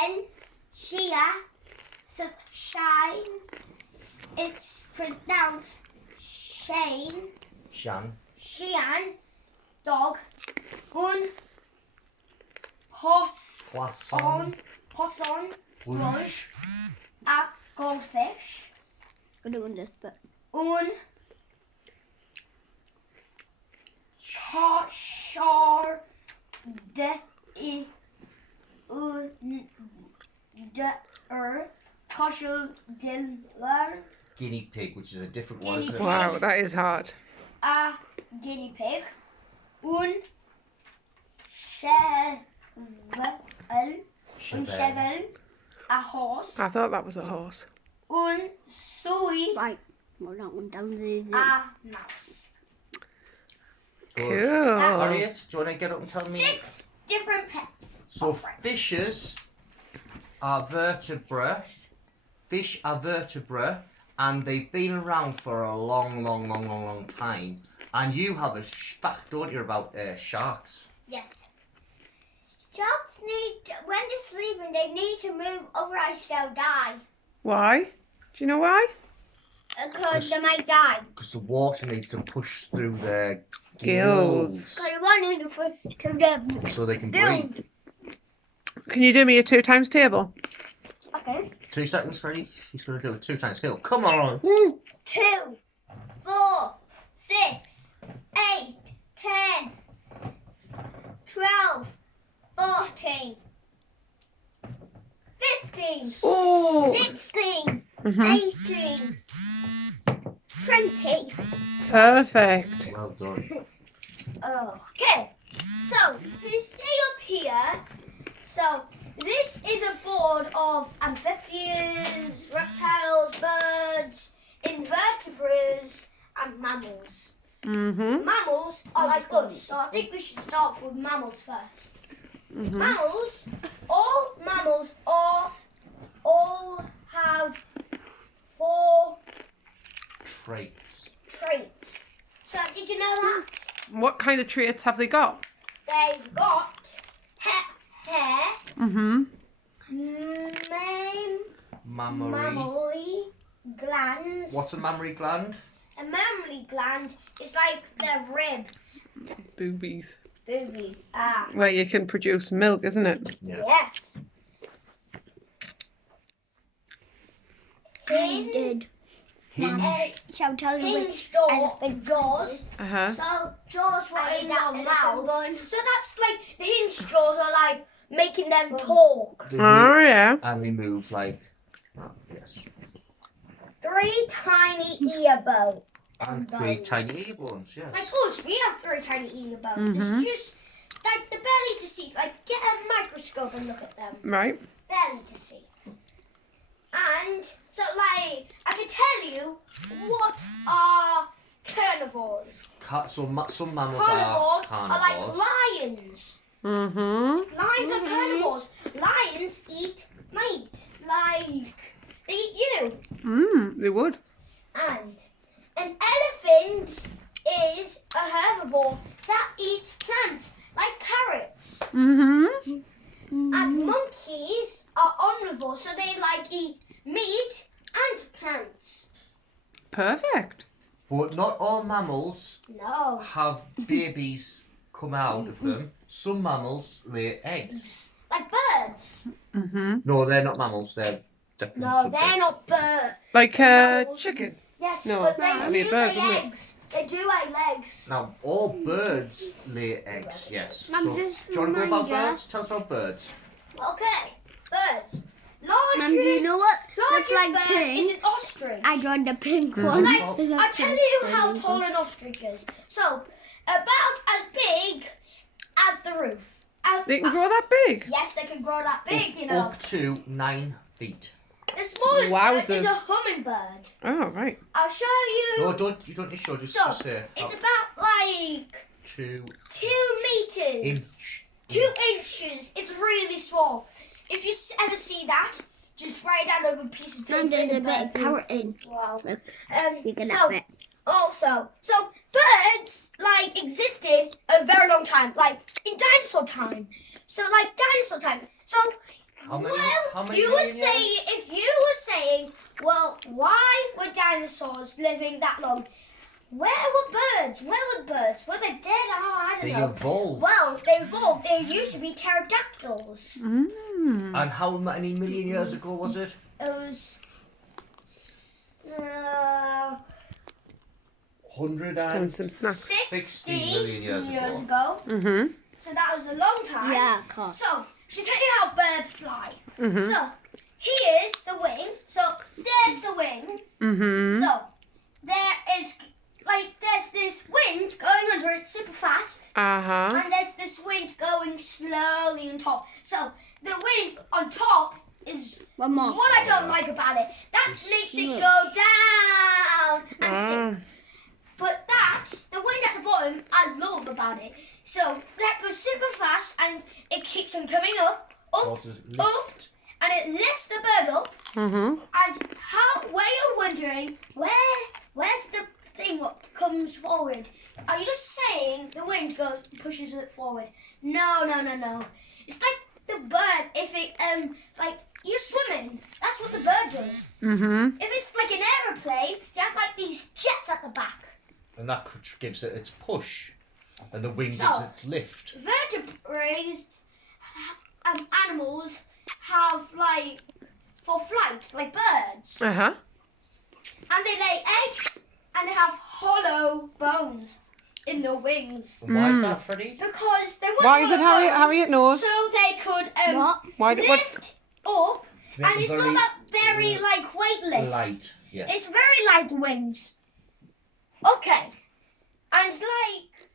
Then Shia, so shine. It's pronounced Shane. Shan. Shian, dog. Un, poisson, brunch, a goldfish. I don't want this, but Un, char, de, I, kosher, diller, Guinea pig, which is a different one, Guinea isn't it? pig. Wow, that is hard. a guinea pig. Un, cheval, cheval, a horse. I thought that was a horse. Un, soy, right. Well, that one down there. a mouse. Good. Cool. Harriet, do you want to get up and tell me? 6 different pets. So fishes are vertebrate. Fish are vertebrate, and they've been around for a long time. And you have a fact, don't you, about sharks? Yes. Sharks need, when they're sleeping, they need to move, otherwise they'll die. Why? Do you know why? Because they might die. Because the water needs to push through their Gills. Because they want to push to them. so they can breathe. Can you do me a 2 times table? Okay. 2 seconds, Freddie. He's going to do a 2 times hill. Come on. 2, 4, 6, 8, 10, 12, 14, 15, Oh. 16, Mm-hmm. 18, 20. Perfect. Well done. Okay, so you see up here, so this is a board of amphibians, reptiles, birds, invertebrates, and mammals. Mm-hmm. Mammals are like us, so I think we should start with mammals first. Mm-hmm. Mammals all have 4 Traits. traits. So did you know that? What kind of traits have they got? They've got hair, Mm-hmm. Mammary. mammary glands. What's a mammary gland? A mammary gland is like the rib. Boobies. Boobies. Where you can produce milk, isn't it? Yeah. Yes. I did. Shall I tell you which Hinge elephant? jaws. Uh-huh. So jaws were I in got your elephant mouth. So that's like the hinge jaws are like making them talk. They move, Oh, yeah. and they move like. Oh, yes. 3 tiny ear bones. And 3 tiny ear bones, yes. Like us, we have 3 tiny ear bones. Mhm. It's just like the belly to see. Like get a microscope and look at them. Right. Belly to see. And so like I can tell you what are carnivores. Some mammals Carnivores are are carnivores. like lions. Mm-hmm. Lions are carnivores. Lions eat meat. Like they eat you. They would. And an elephant is a herbivore that eats plants like carrots. Mm-hmm. And monkeys are omnivores, so they like eat meat and plants. Perfect. But not all mammals No. have babies come out of them. Some mammals lay eggs. Like birds. Mm-hmm. No, they're not mammals. They're definitely No, something. they're not birds. Like Mammals. chicken. Yes, No, but they that'd do be a bird, lay wouldn't it? eggs. They do lay legs. Now, all birds lay eggs, yes. Mum, So, do just you want to go about remind ya. birds? Tell us about birds. Okay, birds. Mum, do you know what looks Largest like bird pink? is an ostrich. I drawn the pink Mhm. one. Like, There's a I'll tell pink you one how in it. tall an ostrich is. So, about as big as the roof. They can grow that big. Yes, they can grow that big, you know. Up to 9 feet. The smallest Wowzers. bird is a hummingbird. Oh, right. I'll show you. No, you don't need to show, just So, say it's about like 2 2 meters. inch. 2 inches. It's really small. If you ever see that, just write down over a piece of paper. Mum, there's a in bit of bird food. carrot in. Wow. Look, you can So, have it. so birds like existed a very long time, like in dinosaur time. So like dinosaur time. So How many? Well, how many you were million years? saying, if you were saying, well, why were dinosaurs living that long? Where were birds? Where were birds? Were they dead? Oh, I don't They know. evolved. Well, they evolved. There used to be pterodactyls. Mm. And how many million years ago was it? It was 100 Doing and some snacks. 60 million years ago. ago. Mhm. So that was a long time. Yeah, of course. So, she'll tell you how birds fly. Mhm. So, here's the wing. So, there's the wing. Mhm. So, there's this wind going under it super fast. Uh huh. And there's this wind going slowly on top. So, the wind on top is One more. what I don't like about it. That makes it go down and sink. But that's the wind at the bottom I love about it. So that goes super fast and it keeps on coming up, Causes lift. and it lifts the bird up. Mhm. And where you're wondering, where's the thing what comes forward? Are you saying the wind pushes it forward? No. It's like the bird, if it, like you're swimming, that's what the bird does. Mhm. If it's like an aeroplane, you have like these jets at the back. And that gives it its push. And the wing So- gives its lift. Vertebrates, animals have like, for flight, like birds. Uh huh. And they lay eggs and they have hollow bones in the wings. And why is that, Freddie? Because they want Why is it hollow bones Harriet knows? so they could What? Why? What? lift up, To make and them it's very not that very like weightless. light. Yeah. It's very light wings. Okay. And like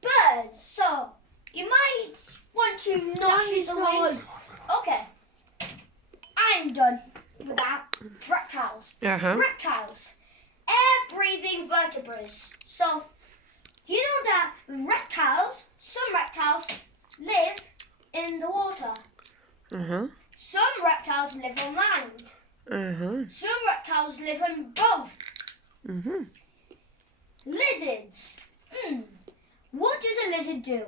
birds, so you might want to not shoot the wings. Okay. I'm done with that. Reptiles. Uh huh. Reptiles. Air-breathing vertebrates. So, do you know that some reptiles live in the water? Uh huh. Some reptiles live on land. Uh huh. Some reptiles live on both. Mhm. Lizards. What does a lizard do?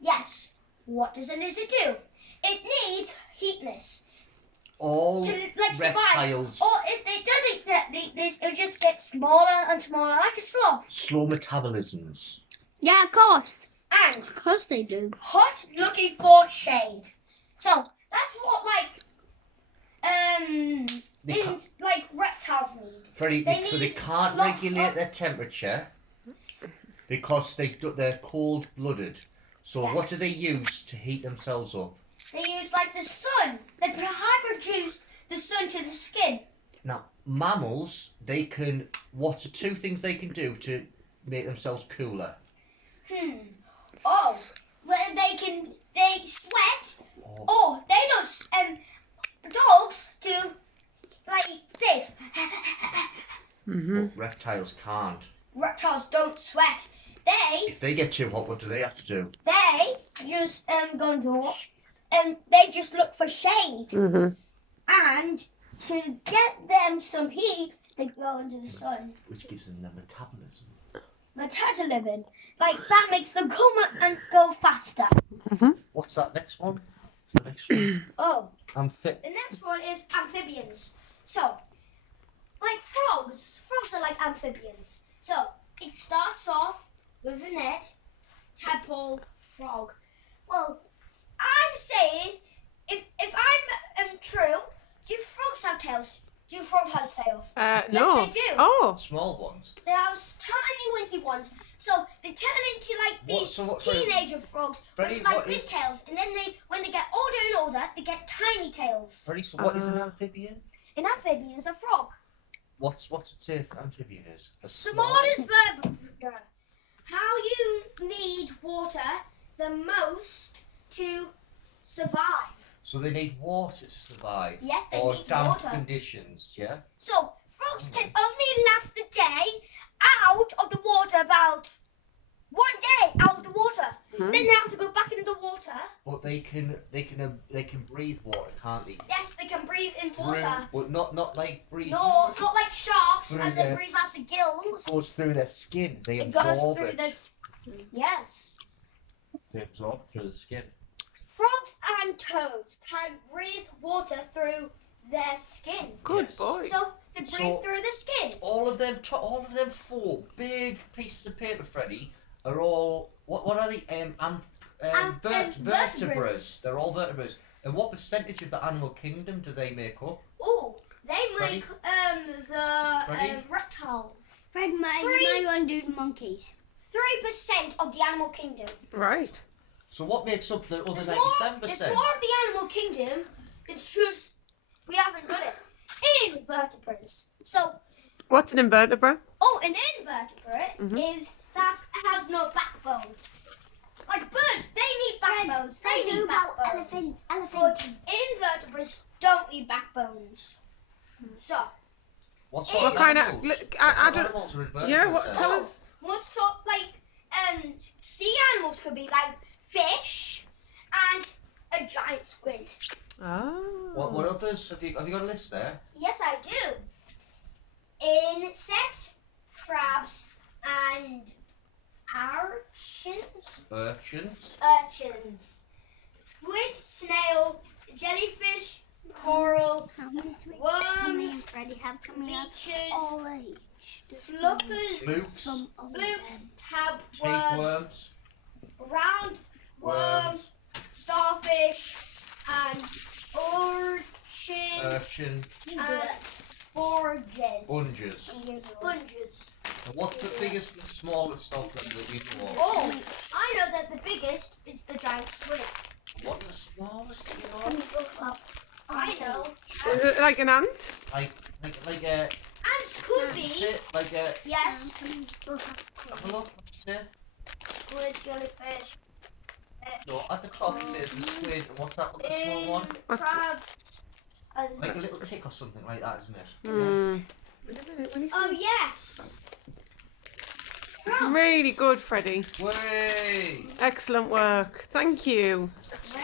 Yes, what does a lizard do? It needs heatness All to like survive. reptiles, Or if it doesn't get heatness, it'll just get smaller and smaller, like a sloth. slow metabolisms. Yeah, of course. And Of course they do. hot, looking for shade. So that's what They can't, like reptiles need. Freddie, they so they need can't lot regulate of- their temperature because they're cold-blooded. So what Yes. do they use to heat themselves up? They use like the sun. They hyperproduce the sun to the skin. Now, mammals, what are two things they can do to make themselves cooler? Oh, well they sweat. Oh, Oh, they don't. Dogs do like this. Mhm. but reptiles can't. Reptiles don't sweat. They If they get too hot, what do they have to do? just go into they just look for shade, Mhm. and to get them some heat, they go into the sun. Which gives them their metabolism. Metabolism, like that makes them come and go faster. What's that next one? The next one? Oh. Amphib. The next one is amphibians. So, like frogs. Frogs are like amphibians. So, it starts off with a net, tadpole, frog. Well, I'm saying, if I'm true, do frogs have tails? Do frogs have tails? No. Yes, they do. Oh. Small ones. They have tiny winsy ones. So, they turn into like these sorry. teenager frogs Freddie, with like what big is- tails. And then when they get older and older, they get tiny tails. Freddie, so what is an amphibian? An amphibian is a frog. What's it say amphibian is? A Smallest vertebrate. How you need water the most to survive. So they need water to survive. Yes, they or need damp water. conditions, yeah? So frogs can only last the day out of the water about 1 day out of the water. Then they have to go back into the water. But they can breathe water, can't they? Yes, they can breathe in water. But not like breathe. No, not like sharks Through and they their breathe out the gills. It goes through their skin. They It goes absorb through it. the Yes. They absorb through the skin. Frogs and toads can breathe water through their skin. Good Yes. boy. So they breathe So- through the skin. All of them 4 big pieces of paper, Freddie, are all what are they? Vertebrates. Vertebrates. They're all vertebrates. And what percentage of the animal kingdom do they make up? Oh, they Freddie? make the Freddie? reptile. Fred, my one do the monkeys. 3% of the animal kingdom. Right. So what makes up the other There's more 97%? of the animal kingdom. It's just we haven't got it. Invertebrates. So, What's an invertebrate? an invertebrate Mhm. is that has no backbone. Like birds, they need backbones. They need backbones. But invertebrates don't need backbones. So, What sort What of kind of? animals? look, What I sort of don't. animals are invertebrates Yeah. What? then? Tell us. what sort sea animals could be like fish and a giant squid. Oh. What others have you got a list there? Yes, I do. Insect, crabs, and urchins, squid, snail, jellyfish, coral, How many sweets coming worms, Freddy have coming up? leeches, All age. fluppers, Flukes, Some of flukes, tabworms, tapeworms, round worms, starfish, and urchin, sponges. sponges. And what's the biggest and smallest of them that you know of? Oh, I know that the biggest is the giant squid. What's the smallest do you know? I know. Is it like an ant? Like a Ants could be. sit, like a Yes. have a look. What's it? Squid, jellyfish, No, at the top it says the squid, and what's that other small one? What's crabs, and Like a little tick or something like that, isn't it? Hmm. oh yes. Really good, Freddie. Way! Excellent work. Thank you.